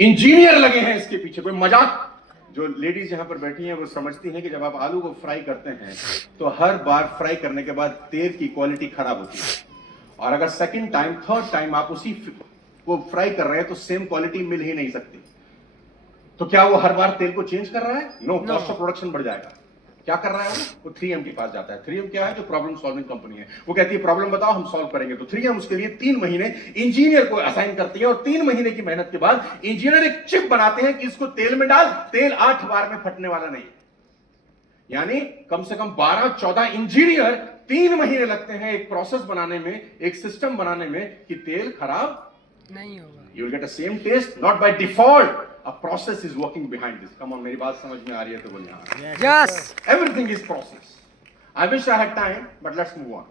Engineer लगे हैं इसके पीछे, कोई मजाक। जो लेडीज यहां पर बैठी हैं वो समझती हैं कि जब आप आलू को फ्राई करते हैं तो हर बार फ्राई करने के बाद तेल की क्वालिटी खराब होती है, और अगर सेकंड टाइम थर्ड टाइम आप उसी को फ्राई कर रहे हैं तो सेम क्वालिटी मिल ही नहीं सकती। तो क्या वो हर बार तेल को चेंज कर रहा है? नो, कॉस्ट ऑफ प्रोडक्शन बढ़ जाएगा। क्या कर रहा है वो 3M के पास जाता है। 3M क्या है? जो प्रॉब्लम सॉल्विंग कंपनी है। वो कहती है प्रॉब्लम बताओ, हम सॉल्व करेंगे। तो 3M उसके लिए 3 महीने इंजीनियर को असाइन करती है, और 3 महीने की मेहनत के बाद इंजीनियर एक चिप बनाते हैं कि इसको तेल में डाल, तेल 8 बार में फटने वाला नहीं। यानी कम से कम 12-14 इंजीनियर 3 महीने लगते हैं एक प्रोसेस बनाने में, एक सिस्टम बनाने में कि तेल खराब नहीं होगा। You will get a same taste, not by default. A process is working behind this. Come on, मेरी बात समझ में आ रही है तो बोलिए। Yes. Everything is process. I wish I had time, but let's move on.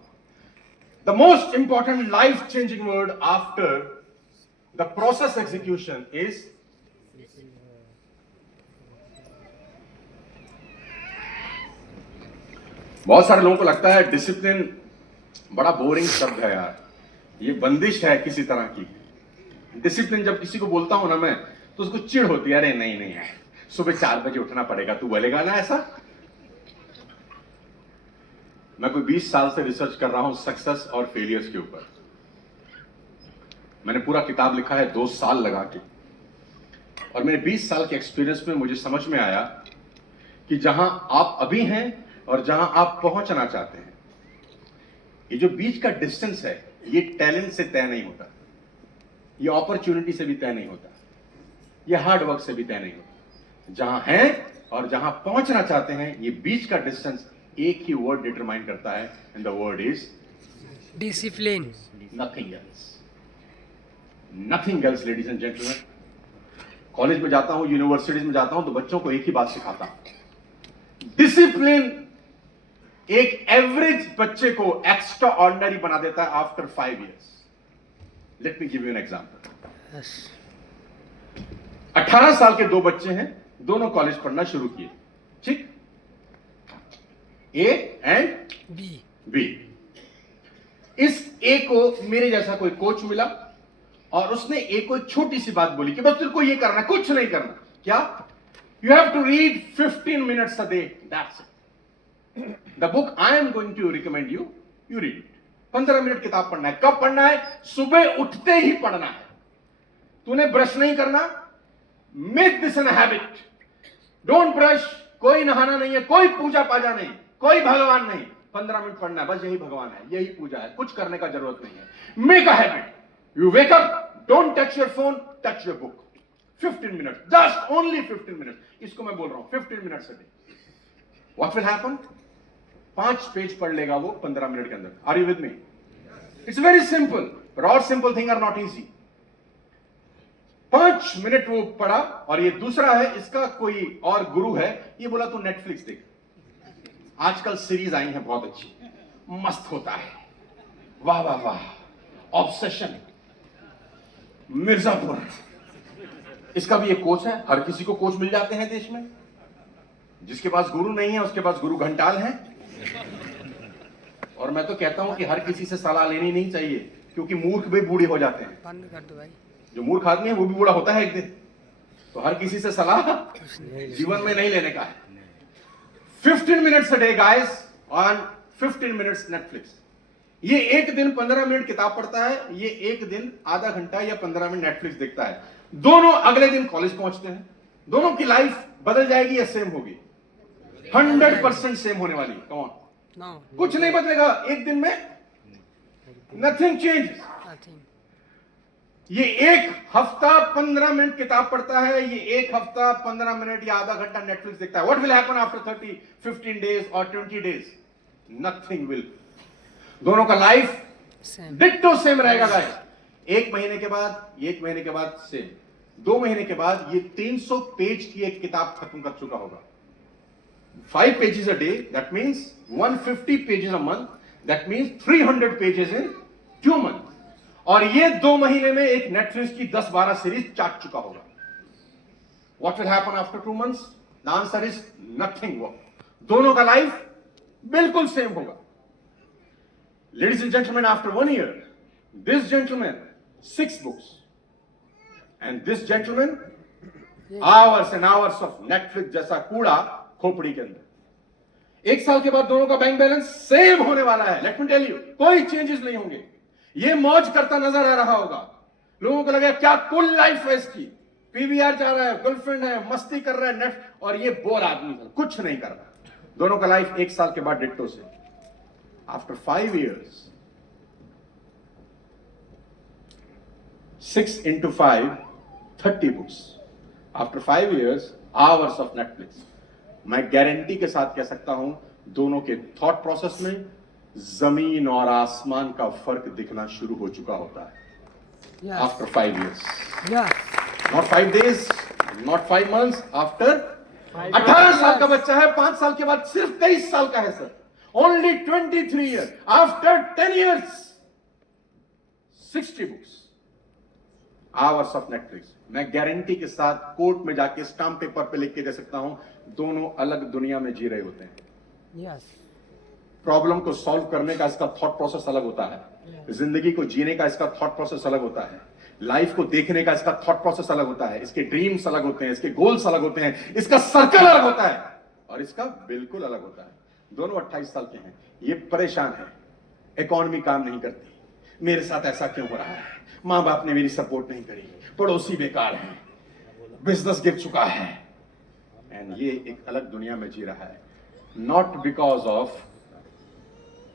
The most important life-changing word after the process execution is बहुत सारे लोगों को लगता है डिसिप्लिन बड़ा बोरिंग शब्द है यार, ये बंदिश है किसी तरह की। डिसिप्लिन जब किसी को बोलता हूं ना मैं, तो उसको चिढ़ होती है, अरे नहीं नहीं है, सुबह 4 बजे उठना पड़ेगा, तू बोलेगा ना ऐसा। मैं कोई 20 साल से रिसर्च कर रहा हूं सक्सेस और फेलियर्स के ऊपर। मैंने पूरा किताब लिखा है 2 साल लगा के, और मेरे 20 साल के एक्सपीरियंस में मुझे समझ में आया कि जहां आप अभी हैं और जहां आप पहुंचना चाहते हैं, ये जो बीच का डिस्टेंस है, ये टैलेंट से तय नहीं होता, ये अपॉर्चुनिटी से भी तय नहीं होता, ये हार्ड वर्क से भी तय नहीं होता। जहां हैं और जहां पहुंचना चाहते हैं, ये बीच का डिस्टेंस एक ही वर्ड डिटरमाइन करता है, and the word is discipline. Nothing else, nothing else. Ladies and gentleman, college में जाता हूं, यूनिवर्सिटीज में जाता हूं, तो बच्चों को एक ही बात सिखाता हूं, डिसिप्लिन एक एवरेज बच्चे को एक्स्ट्रा ऑर्डिनरी बना देता है after 5 years। Let me give you an example. 18 साल के 2 बच्चे हैं, दोनों कॉलेज पढ़ना शुरू किए, ठीक, ए एंड बी। इस ए को मेरे जैसा कोई कोच मिला, और उसने ए को एक छोटी सी बात बोली कि बस तेरे को ये करना, कुछ नहीं करना। क्या? You have to read 15 minutes a day, that's it. The book I am going to recommend you, you read it. 15 minute किताब पढ़ना है। कब पढ़ना है? सुबह उठते ही पढ़ना है। तूने ब्रश नहीं करना, make this an habit. Don't brush, कोई नहाना नहीं है, कोई पूजा पाजा नहीं, कोई भगवान नहीं, 15 मिनट पढ़ना है, बस यही भगवान है, यही पूजा है, कुछ करने का जरूरत नहीं है। Make a habit. You wake up, don't touch your phone, touch your book. 15 minute, just only 15 minute. इसको मैं बोल रहा हूं 15 minutes a day. What will happen? 5 page पढ़ लेगा वो 15 मिनट के अंदर। Are you with me? It's very simple, but all simple thing are not easy. 5 minute वो पढ़ा। और ये दूसरा है, इसका कोई और गुरु है, ये बोला तू नेटफ्लिक्स देख, आजकल सीरीज आई है बहुत अच्छी, मस्त होता है, वाह वाह वाह, ऑब्सेशन, मिर्जापुर। इसका भी एक कोच है, हर किसी को कोच मिल जाते हैं देश में। जिसके पास गुरु नहीं है उसके पास गुरु घंटाल है। और मैं तो कहता हूं कि हर किसी से सलाह लेनी नहीं चाहिए, क्योंकि मूर्ख भी बूढ़े हो जाते हैं। बंद कर दो भाई। जो मूर्ख आदमी है वो भी बूढ़ा होता है एक दिन। तो हर किसी से सलाह जीवन में नहीं लेने का है। 15 minutes a day guys, on 15 minutes Netflix। ये एक दिन 15 मिनट किताब पढ़ता है, ये एक दिन आधा घंटा या 15 मिनट नेटफ्लिक्स देखता है। दोनों अगले दिन कॉलेज पहुंचते हैं। दोनों की लाइफ बदल जाएगी या सेम होगी? 100% सेम होने वाली। कम ऑन, कुछ नहीं बदलेगा एक दिन में, नथिंग चेंजेस। ये एक हफ्ता 15 मिनट किताब पढ़ता है, ये एक हफ्ता 15 मिनट या आधा घंटा नेटफ्लिक्स देखता है। What will happen after 30, 15 days और 20 days? Nothing will. दोनों का लाइफ डिट्टो सेम रहेगा गाइस। एक महीने के बाद सेम, 2 महीने के बाद ये 300 पेज की एक किताब खत्म कर चुका होगा। 5 pages a day, that means 150 pages a month, that means 300 pages in 2 months। और ये 2 महीने में एक नेटफ्लिक्स की 10-12 सीरीज चाट चुका होगा। What will happen after 2 months? The answer is nothing work। दोनों का लाइफ बिल्कुल सेम होगा। Ladies and gentlemen, after 1 year, this gentleman 6 books, and this gentleman hours and hours of Netflix जैसा कूड़ा खोपड़ी के अंदर। 1 साल के बाद दोनों का बैंक बैलेंस सेम होने वाला है। लेट मी टेल यू, कोई चेंजेस नहीं होंगे। ये मौज करता नजर आ रहा होगा, लोगों को लगेगा क्या कूल लाइफ है इसकी, पीवीआर जा रहा है, गर्लफ्रेंड है, मस्ती कर रहा है नेट, और ये बोर आदमी कुछ नहीं कर रहा। दोनों का लाइफ 1 साल के बाद डिट्टो से। After 5 years, 6 into 5, 30 books. After 5 years, hours of Netflix. मैं गारंटी के साथ कह सकता हूं, दोनों के थॉट प्रोसेस में जमीन और आसमान का फर्क दिखना शुरू हो चुका होता है। Yes. After 5 years. Yes. Not 5 days, not 5 months, after 18 साल का बच्चा है, 5 साल के बाद सिर्फ 23 साल का है sir. Only 23 years. After 10 years, 60 books. Hours of Netflix. मैं गारंटी के साथ कोर्ट में जाके स्टाम्प पेपर पे लिख के दे सकता हूं, दोनों अलग दुनिया में जी रहे होते हैं। Yes. प्रॉब्लम को सॉल्व करने का इसका थॉट प्रोसेस अलग होता है, जिंदगी को जीने का इसका थॉट प्रोसेस अलग होता है, लाइफ को देखने का इसका थॉट प्रोसेस अलग होता है, इसके ड्रीम्स अलग होते हैं, इसके गोल्स अलग होते हैं, इसका सर्कल अलग होता है, और इसका बिल्कुल अलग होता है। दोनों 28 साल के हैं, ये परेशान है, इकोनॉमी काम नहीं करती, मेरे साथ ऐसा क्यों हो रहा है, मां बाप ने मेरी सपोर्ट नहीं करी, पड़ोसी बेकार है, बिजनेस गिर चुका है, एंड ये एक अलग दुनिया में जी रहा है। Not because of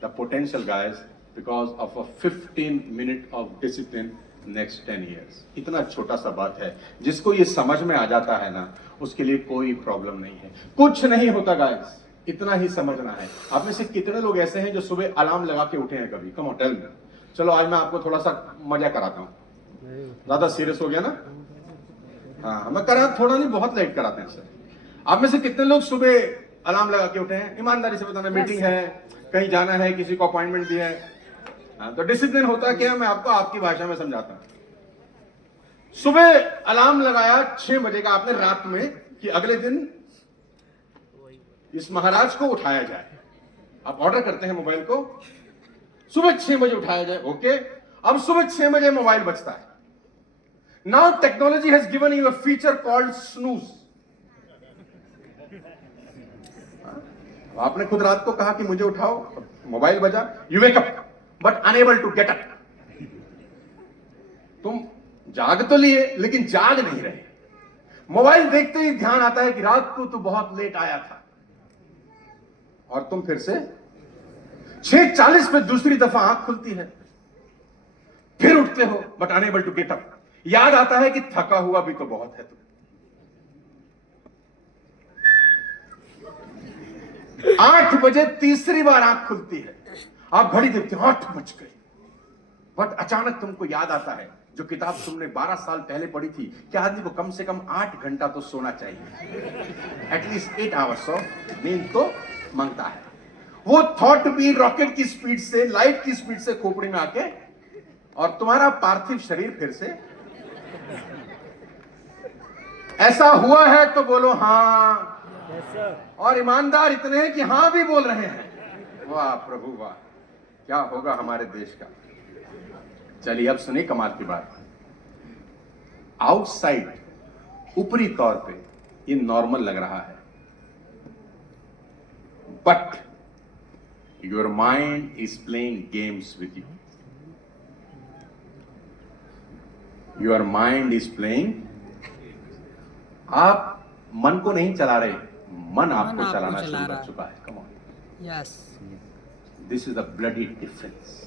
the potential guys, because of a 15 minute of discipline next 10 years। इतना छोटा सा बात है, जिसको ये समझ में आ जाता है ना, उसके लिए कोई प्रॉब्लम नहीं है, कुछ नहीं होता गाइज, इतना ही समझना है। आप में से कितने लोग ऐसे हैं जो सुबह अलार्म लगा के उठे हैं कभी? Come on tell me. चलो आज मैं आपको थोड़ा सा मजा कराता हूं, ज्यादा सीरियस हो गया ना? हाँ, मैं करा थोड़ा नहीं, बहुत लेट कराते हैं सर। आप में से कितने लोग सुबह अलार्म लगा के उठे हैं? ईमानदारी से बताना। मीटिंग है, कहीं जाना है, किसी को अपॉइंटमेंट दिया है। हाँ, तो डिसिप्लिन होता क्या है, मैं आपको आपकी भाषा में समझाता हूं। सुबह अलार्म लगाया 6 बजे का आपने रात में, कि अगले दिन इस महाराज को उठाया जाए। आप ऑर्डर करते हैं मोबाइल को, सुबह 6 बजे उठाया जाए, ओके। अब सुबह 6 बजे मोबाइल बजता है। Now technology has given you a feature called snooze. आपने खुद रात को कहा कि मुझे उठाओ, मोबाइल बजा, you wake up but unable to get up. तुम जाग तो लिए लेकिन जाग नहीं रहे। मोबाइल देखते ही ध्यान आता है कि रात को तो बहुत लेट आया था, और तुम फिर से 6:40 पे दूसरी दफा आंख खुलती है, फिर उठते हो but unable to get up. याद आता है कि थका हुआ भी तो बहुत है तुम। 8 बजे तीसरी बार आंख खुलती है, आप घड़ी देखते हो 8 बज गए, बट अचानक तुमको याद आता है जो किताब तुमने 12 साल पहले पढ़ी थी, कि आदमी को कम से कम 8 घंटा तो सोना चाहिए, एटलीस्ट 8 hours ऑफ नींद तो मांगता है। वो थॉट भी रॉकेट की स्पीड से, लाइट की स्पीड से खोपड़ी में आके, और तुम्हारा पार्थिव शरीर फिर से। ऐसा हुआ है तो बोलो हाँ, और ईमानदार इतने हैं कि हाँ भी बोल रहे हैं। वाह प्रभु वाह, क्या होगा हमारे देश का। चलिए अब सुनिए कमाल की बात। आउटसाइड, ऊपरी तौर पे ये नॉर्मल लग रहा है, but your mind is playing games with you. Your mind is playing, आप मन को नहीं चला रहे, मन आपको चलाना शुरू कर चुका है। Come on, yes, this is the bloody difference.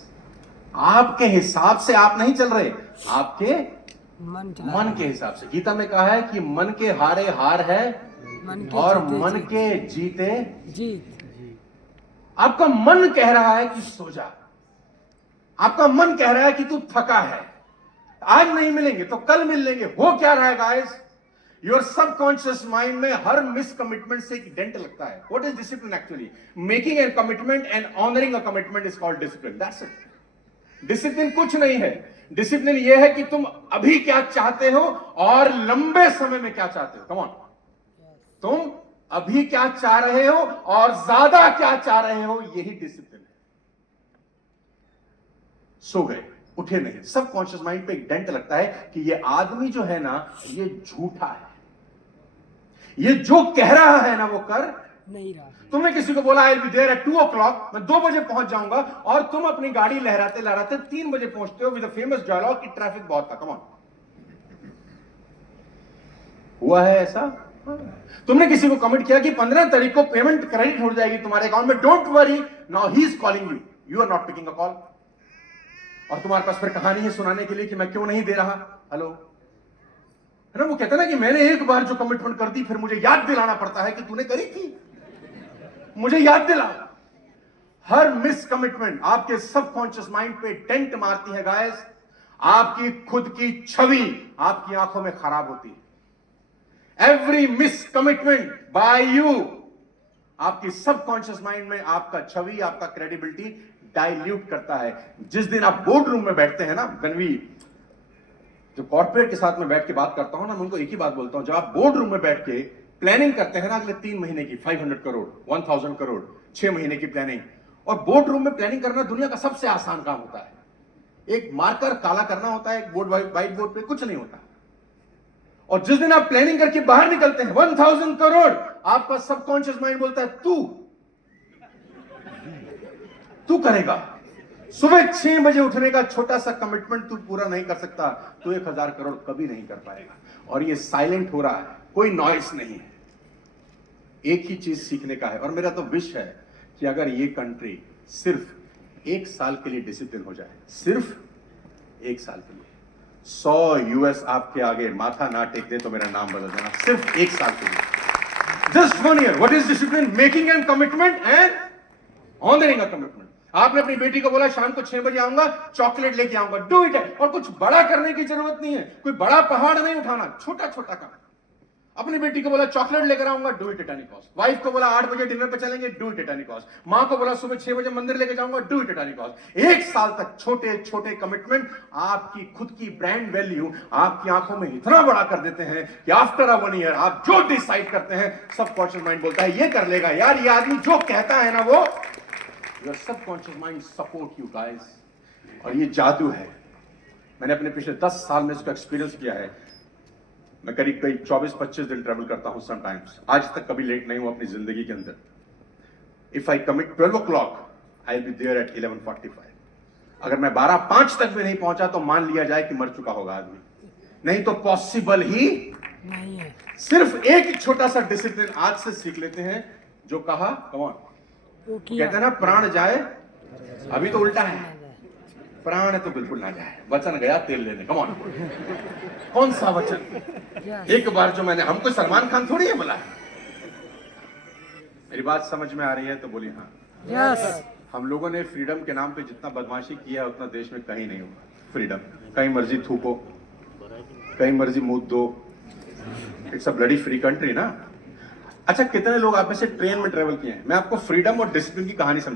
आपके हिसाब से आप नहीं चल रहे, आपके मन के हिसाब से। गीता में कहा है कि मन के हारे हार है, और मन के जीते जीत। आपका मन कह रहा है कि सो जा, आपका मन कह रहा है कि तू थका है, आज नहीं मिलेंगे तो कल मिल लेंगे। हो क्या रहा है गाइस, योर सबकॉन्शियस माइंड में हर मिस कमिटमेंट से एक डेंट लगता है। What is discipline actually? Making a commitment and honouring a commitment is called discipline, that's it. Discipline कुछ नहीं है, डिसिप्लिन यह है कि तुम अभी क्या चाहते हो और लंबे समय में क्या चाहते हो। कम ऑन, तुम अभी क्या चाह रहे हो और ज्यादा क्या चाह रहे हो, यही डिसिप्लिन है। सो गए, उठे नहीं, सबकॉन्शियस माइंड पे एक डेंट लगता है कि ये आदमी जो है ना, ये झूठा है, ये जो कह रहा है ना वो कर नहीं रहा। तुमने किसी को बोला I will be there at 2 o'clock, मैं 2 बजे पहुंच जाऊंगा, और तुम अपनी गाड़ी लहराते लहराते 3 बजे पहुंचते हो विद द फेमस डायलॉग कि ट्रैफिक बहुत था। कम ऑन, हुआ है ऐसा? तुमने किसी को कमिट किया कि 15 तारीख को पेमेंट क्रेडिट हो जाएगी तुम्हारे अकाउंट में, don't worry, now he is calling you, you are not picking a call, और तुम्हारे पास फिर कहानी है सुनाने के लिए कि मैं क्यों नहीं दे रहा। हेलो, है ना? वो कहता ना कि मैंने एक बार जो कमिटमेंट कर दी फिर मुझे याद दिलाना पड़ता है कि तूने करी थी, मुझे याद दिला। हर मिस कमिटमेंट आपके सबकॉन्शियस माइंड पे डेंट मारती है गाइस। आपकी खुद की छवि आपकी आंखों में खराब होती है। Every miss commitment by you आपकी सबकॉन्शियस माइंड में आपका छवि, आपका क्रेडिबिलिटी डाइल्यूट करता है। जिस दिन आप बोर्ड रूम में बैठते हैं ना, गनवी जो कॉर्पोरेट के साथ में बैठ के बात करता हूं ना, मैं उनको एक ही बात बोलता हूं, जब आप बोर्ड रूम में बैठ के प्लानिंग करते हैं ना अगले 3 महीने की, 500 करोड़, 1000 करोड़, 6 महीने की प्लानिंग, और बोर्ड रूम में प्लानिंग करना दुनिया का सबसे आसान काम होता है। एक मार्कर काला करना होता है, एक बोर्ड व्हाइट बोर्ड पे कुछ नहीं होता। और जिस दिन आप प्लानिंग करके बाहर निकलते हैं 1000 करोड़, आपका सबकॉन्शियस माइंड बोलता है तू करेगा। सुबह 6 बजे उठने का छोटा सा कमिटमेंट तू पूरा नहीं कर सकता, तो 1000 करोड़ कभी नहीं कर पाएगा। और ये साइलेंट हो रहा है, कोई नॉइस नहीं है। एक ही चीज सीखने का है, और मेरा तो विश है कि अगर ये कंट्री सिर्फ 1 साल के लिए डिसिप्लिन हो जाए, सिर्फ 1 साल के लिए, 100 यूएस आपके आगे माथा ना टेक दे तो मेरा नाम बदल देना, सिर्फ 1 साल के लिए, just 1 year। What is discipline? Making an commitment and honouring a commitment. आपने अपनी बेटी को बोला शाम को 6 बजे आऊंगा, चॉकलेट लेके आऊंगा, डू इट। और कुछ बड़ा करने की जरूरत नहीं है, कोई बड़ा पहाड़ नहीं उठाना, छोटा छोटा काम। अपनी बेटी को बोला चॉकलेट लेकर आऊंगा, do it at any cost. Wife को बोला 8 बजे डिनर पे चलेंगे, do it at any cost. मां को बोला सुबह 6 बजे मंदिर लेके जाऊंगा, do it at any cost. 1 साल तक छोटे छोटे कमिटमेंट आपकी खुद की ब्रांड वैल्यू आपकी आंखों में इतना बड़ा कर देते हैं कि आफ्टर 1 year आप जो डिसाइड करते हैं, सबकॉन्शियस माइंड बोलता है ये कर लेगा यार, ये आदमी जो कहता है ना वो, your subconscious mind support you guys. और ये जादू है। मैंने अपने पिछले 10 साल में इसको एक्सपीरियंस किया है। मैं करीब 24-25 दिन ट्रेवल करता हूं समटाइम्स, आज तक कभी लेट नहीं हुआ अपनी जिंदगी के अंदर। If I commit 12 o'clock, I will be there at 11:45। अगर मैं 12:05 तक भी नहीं पहुंचा तो मान लिया जाए कि मर चुका होगा आदमी, नहीं तो पॉसिबल ही नहीं है। सिर्फ एक छोटा सा डिसिप्लिन आज से सीख लेते हैं, जो कहा कौन वो किया। कहते हैं ना, प्राण जाए, अभी तो उल्टा है, प्राण तो बिल्कुल ना जाए, वचन गया तेल लेने। कम ऑन, कौन सा वचन? एक बार जो मैंने, हमको सलमान खान थोड़ी है बोला। मेरी बात समझ में आ रही है तो बोली हाँ। यस। हम लोगों ने फ्रीडम के नाम पे जितना बदमाशी किया है उतना देश में कहीं नहीं होगा। फ्रीडम, कहीं मर्जी थूको, कहीं मर्जी मुंह दो, it's a bloody free country ना। अच्छा, कितने लोग आप में से ट्रेन में ट्रेवल किए हैं? मैं आपको फ्रीडम और डिसिप्लिन की कहानी समझ